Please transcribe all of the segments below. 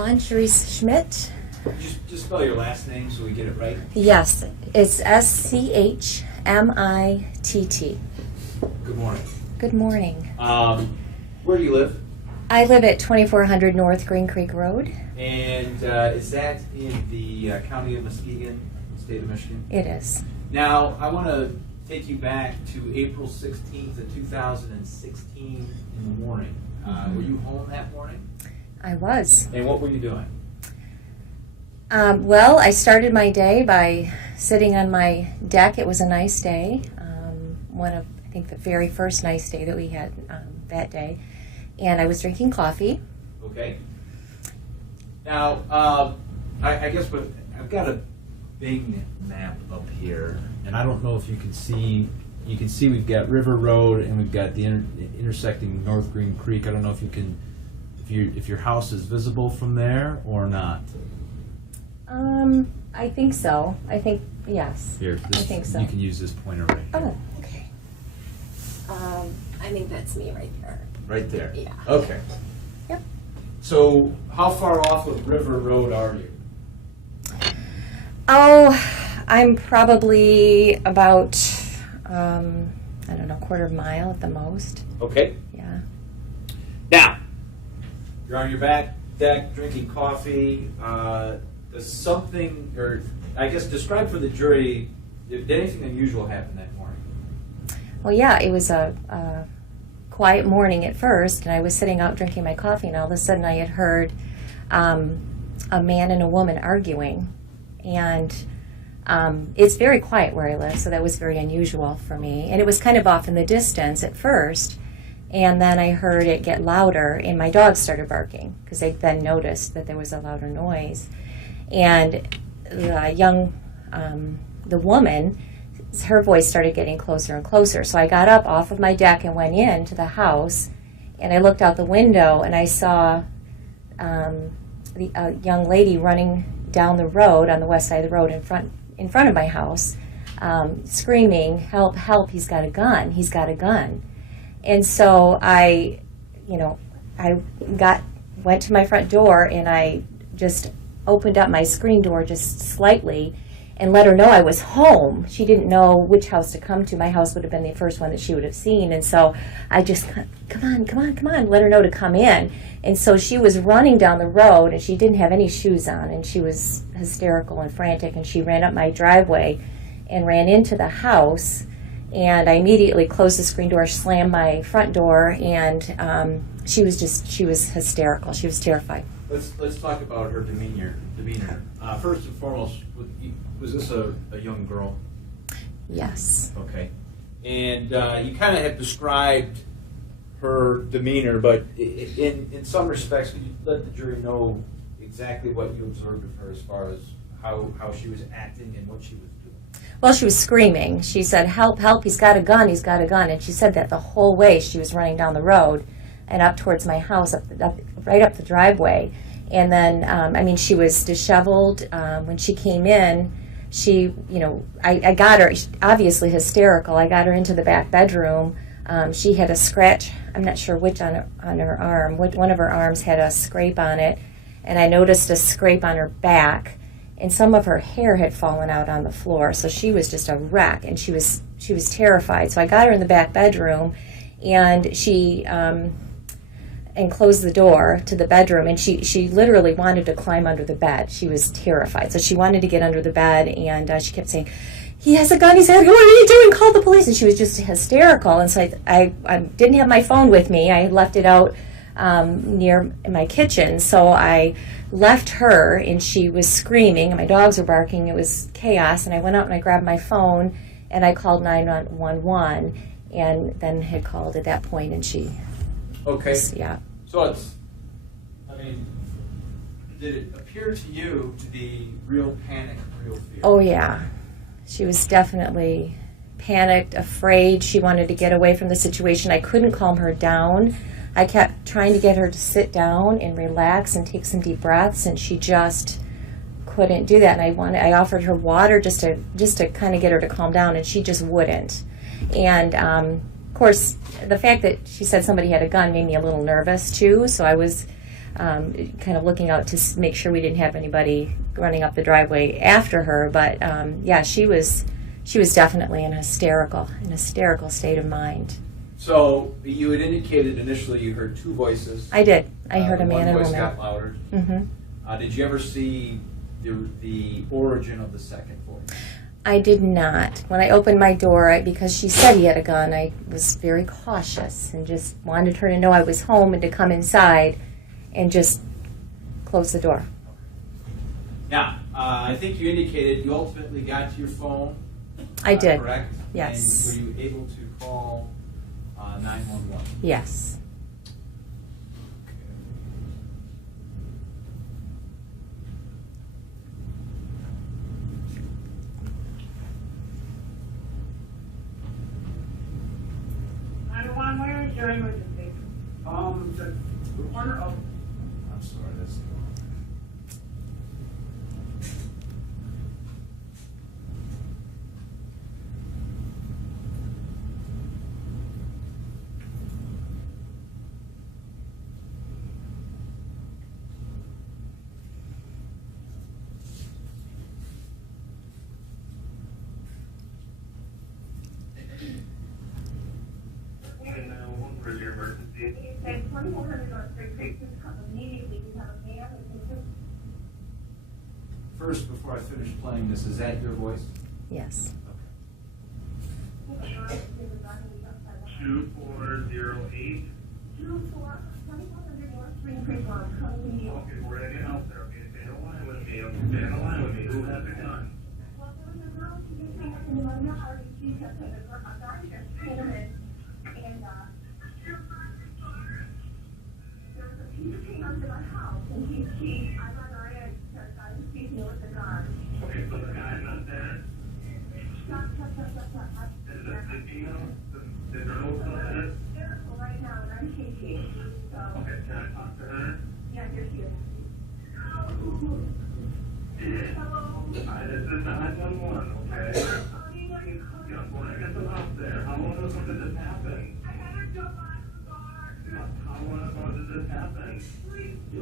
Shmitt. Just spell your last name so we get it right. Yes, it's Schmitt. Good morning. Good morning. Where do you live? I live at 2400 North Green Creek Road. And is that in the county of Muskegon, state of Michigan? It is. Now, I want to take you back to April 16th of 2016 in the morning. Were you home that morning? I was. And what were you doing? Well, I started my day by sitting on my deck. It was a nice day. I think, the very first nice day that we had that day. And I was drinking coffee. Okay. Now, I guess I've got a big map up here, and I don't know if you can see. You can see we've got River Road, and we've got the intersecting North Green Creek. I don't know if you can, if your house is visible from there or not. I think so. I think, yes. Here, I think so. You can use this pointer right here. Oh, okay. I think that's me right there. Right there? Yeah. Okay. Yep. So, how far off of River Road are you? Oh, I'm probably about, quarter of a mile at the most. Okay. Yeah. Now, you're on your back deck drinking coffee. Does something, or I guess describe for the jury, did anything unusual happen that morning? Well, yeah, it was a quiet morning at first, and I was sitting out drinking my coffee, and all of a sudden I had heard a man and a woman arguing. And it's very quiet where I live, so that was very unusual for me. And it was kind of off in the distance at first, and then I heard it get louder, and my dogs started barking, because they then noticed that there was a louder noise. And the woman, her voice started getting closer and closer. So I got up off of my deck and went into the house, and I looked out the window, and I saw a young lady running down the road on the west side of the road in front of my house, screaming, "Help, help, he's got a gun, he's got a gun." And so I went to my front door, and I just opened up my screen door just slightly and let her know I was home. She didn't know which house to come to. My house would have been the first one that she would have seen. And so I just, come on, let her know to come in. And so she was running down the road, and she didn't have any shoes on, and she was hysterical and frantic, and she ran up my driveway and ran into the house. And I immediately closed the screen door, slammed my front door, and she was hysterical. She was terrified. Let's talk about her demeanor. First and foremost, was this a young girl? Yes. Okay. And you kind of have described her demeanor, but in some respects, could you let the jury know exactly what you observed of her as far as how she was acting and what she was doing? Well, she was screaming. She said, "Help, help, he's got a gun, he's got a gun." And she said that the whole way she was running down the road and up towards my house, right up the driveway. And then, she was disheveled. When she came in, I got her, obviously hysterical. I got her into the back bedroom. She had a scratch, I'm not sure which on her arm. One of her arms had a scrape on it. And I noticed a scrape on her back. And some of her hair had fallen out on the floor. So she was just a wreck, and she was terrified. So I got her in the back bedroom, and she and closed the door to the bedroom, and she literally wanted to climb under the bed. She was terrified. So she wanted to get under the bed, and she kept saying, "He has a gun, he's got a gun, what are you doing? Call the police." And she was just hysterical. And so I didn't have my phone with me. I had left it out near my kitchen. So I left her, and she was screaming, and my dogs were barking. It was chaos. And I went out and I grabbed my phone, and I called 911, and then had called at that point, and she... Okay. Yeah. So did it appear to you to be real panic, real fear? Oh, yeah. She was definitely panicked, afraid. She wanted to get away from the situation. I couldn't calm her down. I kept trying to get her to sit down and relax and take some deep breaths, and she just couldn't do that. And I offered her water just to kind of get her to calm down, and she just wouldn't. And of course, the fact that she said somebody had a gun made me a little nervous too. So I was kind of looking out to make sure we didn't have anybody running up the driveway after her. But yeah, she was definitely in a hysterical state of mind. So you had indicated initially you heard two voices. I did. I heard a man and a one voice woman. got louder. Mm-hmm. Did you ever see the origin of the second voice? I did not. When I opened my door, because she said he had a gun, I was very cautious and just wanted her to know I was home and to come inside and just close the door. Now, I think you indicated you ultimately got to your phone. I did. Correct? Yes. And were you able to call 911? Yes. Where is your emergency? The corner of. I'm sorry, that's the wrong. Where's your emergency? It said 2400 North Street, please come immediately. We have a man with First, before I finish playing this, is that your voice? Yes. Okay. 2408. 2400 North Street, please come immediately. Okay, we're gonna get out there. Okay, stay in line with me. Stay in line with me. Who has a gun? Well, there was a girl. She just came up in the house. She just said a guy just came in. He came up to my house and I got her in because I was speaking with the guy. Okay, so the guy's not there? Stop. Is the female, the girl still there? They're right now and I'm shaking. So. Okay, can I talk to her? Yeah, here she is. Hello? Hi, this is 911, okay? When I get them out there, how long ago did this happen? I had her jump on the bar. How long ago did this happen? Who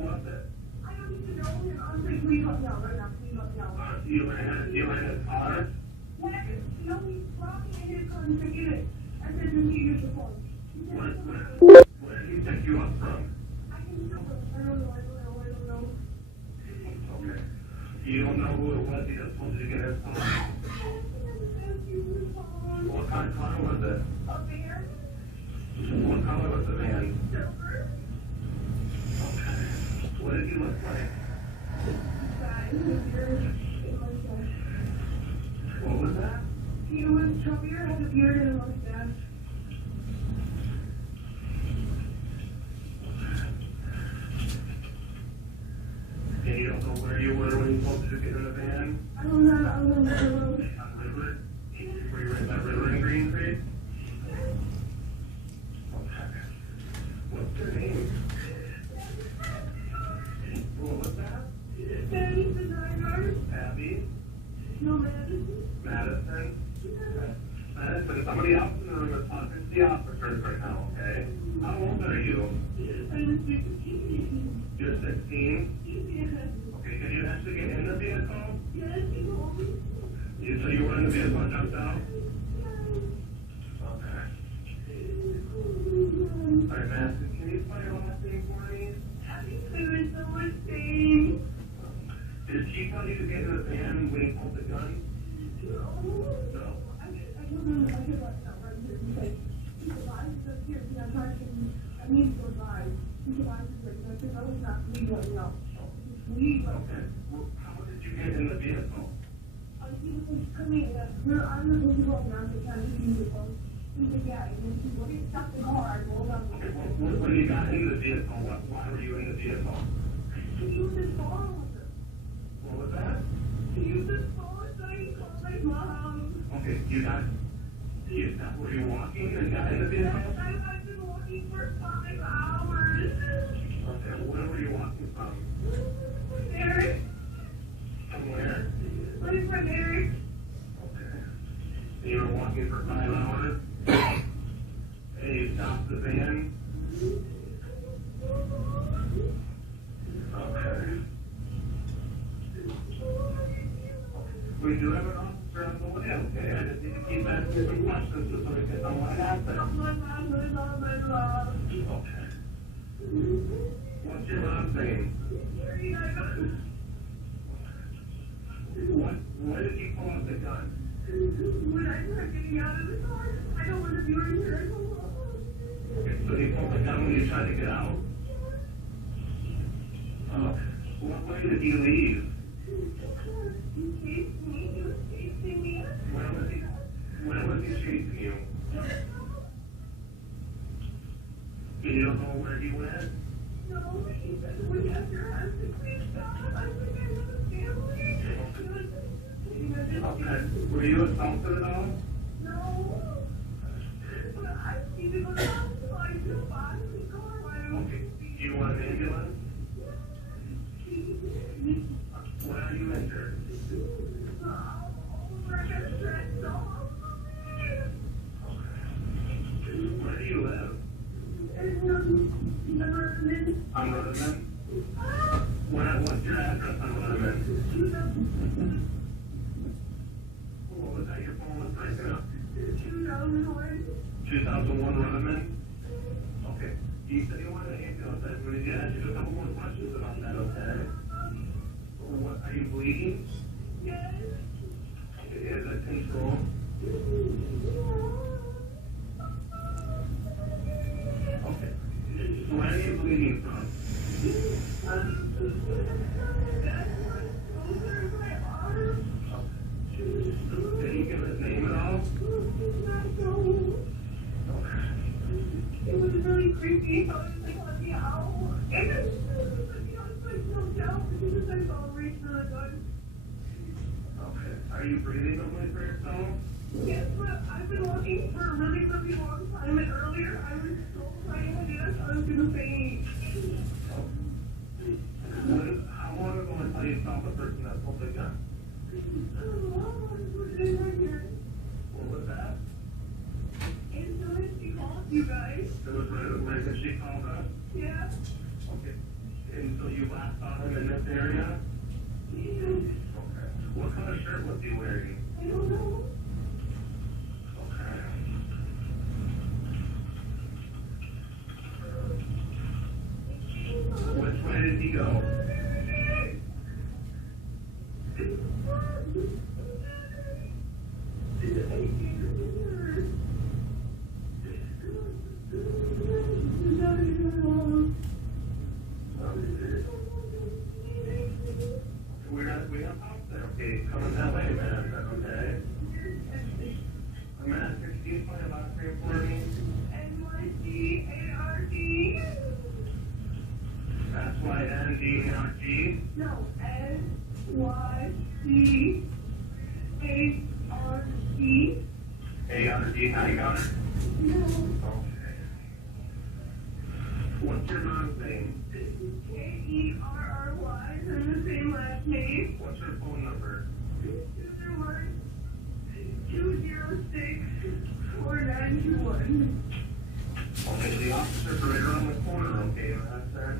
was it? I don't even know him. I was like, please don't yell right now. Please don't yell. You in his car? Yes. No, he's walking in his car and taking it. I said, you need use the phone. Where did he pick you up from? I don't know. Okay. You don't know who it was he just told you to get his phone? What kind of car was it? A van. What color was the van? Silver. Okay. What did he look like? What was that? He was chubbier, had a beard and a mustache. And you don't know where you were when you told you to get in the van? I don't know. I don't know. On River? Were you in that river in Green Creek? Okay. What's your name? What was that? Abby, the driver. Abby? No, Madison. Madison? Madison, somebody else in the room is talking to the officers right now, okay? How old are you? I'm 16. You're 16? Yeah. Okay, can you actually get in the vehicle? Yes, you told me. So you were in the vehicle and jumped out? Okay. Alright, Madison, can you play your last name for me? There was so much pain. Did she tell you to get in the van when he pulled the gun? No. I don't know. I could let that right here because he survived the fear. I need to survive. He survived the fear. I was not legal, no. Okay. Well, how did you get in the vehicle? He was coming. I'm not going to go around the county vehicle. He said, yeah. And then he stopped the car. I rolled up. Okay. Well, when you got into the vehicle, why were you in the vehicle? He used his phone. What was that? He used his phone so he called my mom. Okay, were you walking and got in the vehicle? I've been walking for 5 hours. Okay, where were you walking from? Eric. From where? I'm from Eric. Okay. And you were walking for 5 hours? And you we do have an officer on the way, okay? I just need to keep asking some questions so we can know what happened. Okay. What's your last name? Why did you pull out the gun? When I started getting out of the car, I don't want to be right here. Okay, so you pulled the gun when you tried to get out? What way did you leave? He chased me. He was chasing me. When was he chasing you? You don't know where he went? No, he said, we have your husband. Please stop. I think I have a family. Okay. Were you assaulted at all? No. But I need to go to the hospital. I feel bad in the car. Okay. Do you want an ambulance? Where are you injured? Where do you live? On Rutherman? What's your address on Rutherman? What was that? Your phone was breaking up. 2001 Rutherman? Okay. You said you wanted an ambulance. I'm going to ask you a couple more questions about that, okay? What, are you bleeding? Yes. Okay, is it control? Okay. Where are you bleeding from? Did he give his name at all? It was really creepy. I was like, let me out. And I was like, no doubt, because I saw reach for the gun. Okay. Are you breathing okay for yourself? Yes, but I've been walking for a really, really long time, and earlier I was so frightened I thought I was going to faint. How long ago until you saw the person that pulled the gun? What was that? As soon as she called you guys. It was right when she called us? Yeah. Okay. And so you last saw him in this area? Okay. What kind of shirt was he wearing? I don't know. Okay. Which way did he go? We have house there, okay? Coming that way, man, okay? I'm asking, can you play a last name for me? N-Y-C-A-R-D. That's why N-D-R-G? No, N-Y-C-A-R-D. A-R-D, how you got it? No. Okay. What's your mom's name? K-E-R-R-Y. They're the same last name. What's her phone number? 206-4921. Okay, the officer's right around the corner, okay, that's that.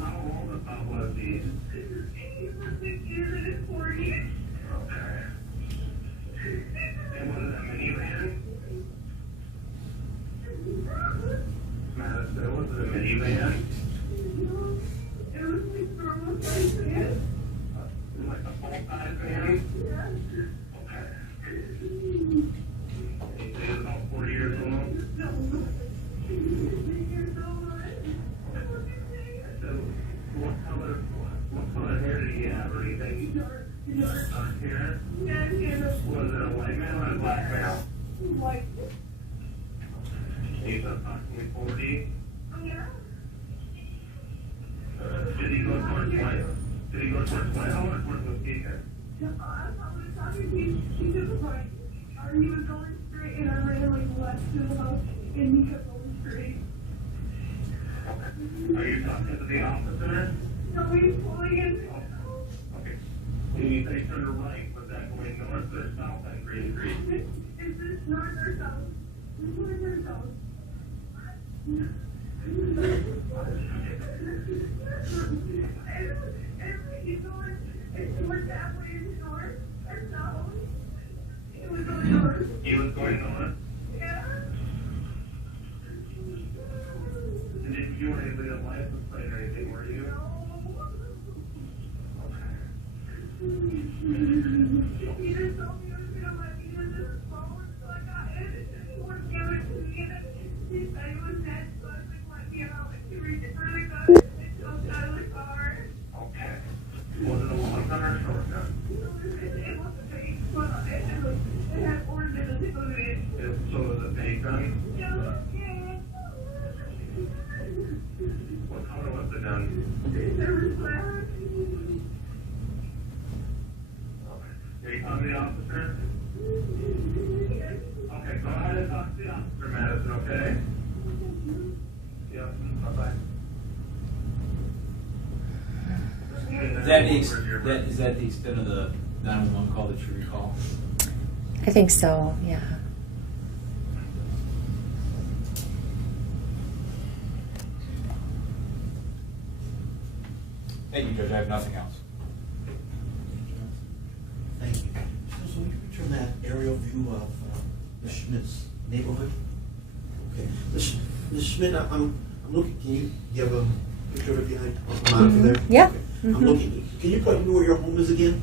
How old about was he? He was 6 years and 40. Okay. And was it a minivan? Madison, was it a minivan? It was like normal size van. Like a full-size van? Yeah. Okay. He said about 40 years old? No. 3 years old. I said, what color hair did he have or anything? Dark hair? Yeah, Was it a white man or a black man? White. He's approximately 40. Yeah. Did he go towards white? Did he go towards Whitehall or towards Muskegon? I was talking, he took a right. He was going straight, and I ran like left to the house, and he kept going straight. Are you talking to the officer? No, he's pulling in. Okay. When you say turn to right, was that going north or south on Green Street? Is this north or south? North or south? He's going, it's north that way is north or south. He was going on. And did you or anybody on license plate or anything, were you? He just told me I was gonna let me use his phone, so I got it. He wouldn't give it to me, and he said he was dead, so I was like, let me out. He reached for the gun, and jumped out of the car. Okay. Was it a long gun or a short gun? It wasn't fake, but it had ordinance on it. So it was a fake gun? What color was the gun? There was black. Did you call the officer? Okay, go ahead and talk to the officer, Madison, okay? Yep, bye-bye. Is that the extent of the 911 call that you recall? I think so, yeah. Thank you, Judge. I have nothing else. Thank you. So would you return that aerial view of Ms. Schmidt's neighborhood? Okay. Ms. Schmidt, I'm looking, can you give a picture of it behind the monitor there? Yeah. Okay. I'm looking, can you point me where your home is again?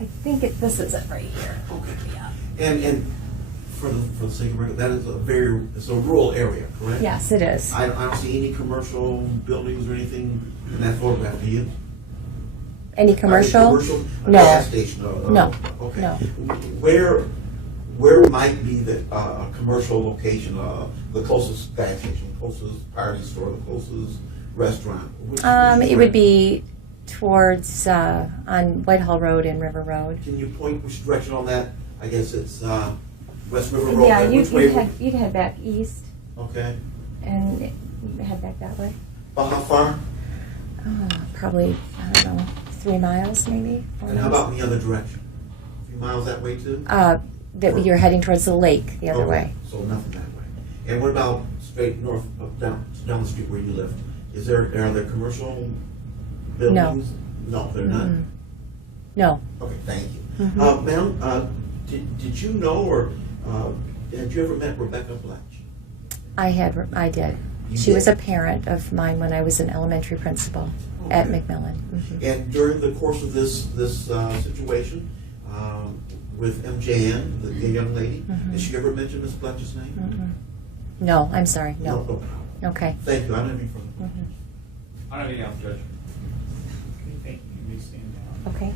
I think this is it right here. Okay. Yeah. And for the sake of record, that is it's a rural area, correct? Yes, it is. I don't see any commercial buildings or anything in that photograph, do you? Any commercial? A No. gas station? No. Okay. No. Where might be the commercial location, the closest gas station, closest party store, the closest restaurant? It would be towards on Whitehall Road and River Road. Can you point which direction on that? I guess it's West River Road. Yeah, Which way? you'd head back east Okay. and head back that way. About how far? Probably, I don't know, 3 miles maybe. 4 And how miles. about in the other direction? A few miles that way too? That you're heading towards the lake the other Okay, way. So nothing that way. And what about straight north, down the street where you live? Are there commercial buildings? No, they're not. Mm-mm. No. Okay, thank you. Mhm. Ma'am, did you know or had you ever met Rebekah Bletsch? I did. You She did? was a parent of mine when I was an elementary principal at Okay. McMillan. Mhm. And during the course of this situation with MJN, the young lady, Mhm. did she ever mention Miss Bletch's name? Mm-mm. No, I'm sorry. No. problem. Okay. Thank you. I don't have any further Mhm. I don't have anything else, Judge. Thank you. You may stand down. Okay.